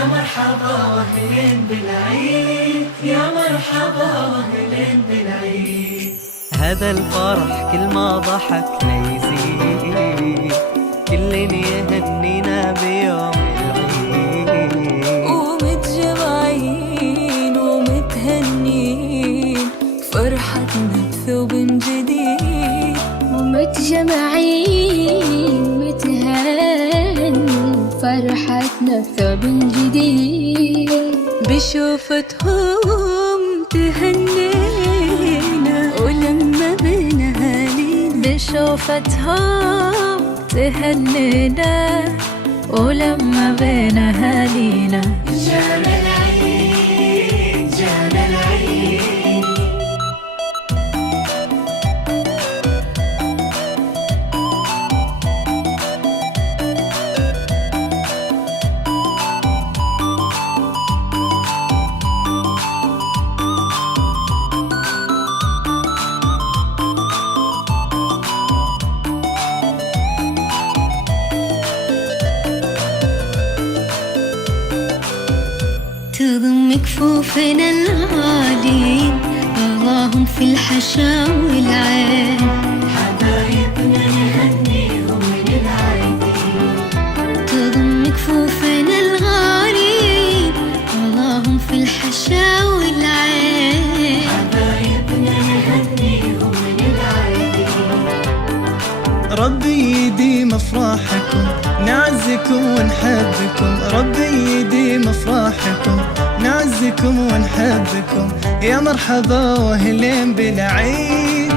يا مرحبا واهلين بالعيد، يا مرحبا واهلين بالعيد. هذا الفرح كل ما ضحكنا يزيد، كل يهنينا بيوم العيد. ومتجمعين ومتهنين فرحتنا بثوب جديد. ومتجمعين متهنين فرحتنا بثوب جديد. بشوفتهم تهنينا ولما بين أهالينا. بشوفتهم تهنينا ولما بين أهالينا. جانا العيد، جانا العيد. تضم كفوفنا الغالين اللهم في الحشا والعين. حبايبنا نهنيهم من العيدين. تضم كفوفنا الغالين اللهم في الحشا والعين. حبايبنا نهنيهم من العيدين. ربي يديم افراحكم، نعزكم ونحبكم. ربي يديم افراحكم، نعزكم ونحبكم. يا مرحبا واهلين بالعيد.